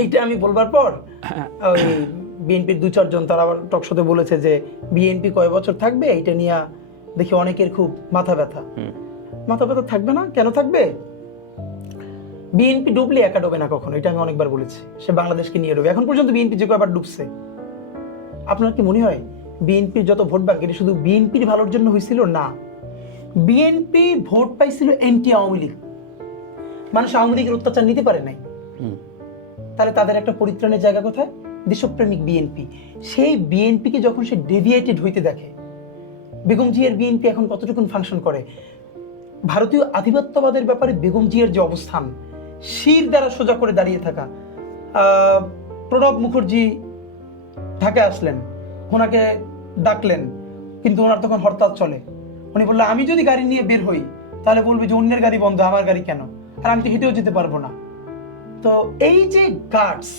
এইটা আমি বলবার পর ওই বিএনপির 2-4 জন তারা আবার টক শোতে বলেছে যে বিএনপি কয় বছর থাকবে, এইটা নিয়ে দেখি অনেকের খুব মাথা ব্যথা। মাথা ব্যথা থাকবে না, কেন থাকবে? বিএনপি ডুবলে একা ডুবে না কখনো, এটা আমি অনেকবার বলেছি। সে বাংলাদেশকে নিয়ে ডুবে। এখন পর্যন্ত বিএনপি যে কয়বার ডুবছে, আপনার কি মনে হয় বিএনপির যত ভোট ব্যাংক এটা শুধু বিএনপির ভালোর জন্য হয়েছিল? না, বিএনপি ভোট পাইছিল এন্টি আওয়ামী লীগ। মানুষ আওয়ামী লীগের অত্যাচার নিতে পারে নাই, তাহলে তাদের একটা পরিত্রাণের জায়গা কোথায়? দেশপ্রেমিক বিএনপি। সেই বিএনপিকে যখন সে ডেভিয়েটেড হইতে দেখে, বেগম জিয়ার বিএনপি এখন কতটুকু ফাংশন করে, ভারতীয় আধিপত্যবাদের ব্যাপারে বেগম জিয়ার যে অবস্থান, শির দ্বারা সোজা করে দাঁড়িয়ে থাকা। প্রণব মুখার্জি ঢাকায় আসলেন, ওনাকে ডাকলেন, কিন্তু ওনার তখন হরতাল চলে। উনি বললেন আমি যদি গাড়ি নিয়ে বের হই তাহলে বলবে যে অন্যের গাড়ি বন্ধ, আমার গাড়ি কেন, আর আমি তো হেঁটেও যেতে পারবো না। তো এই যে গার্ডস,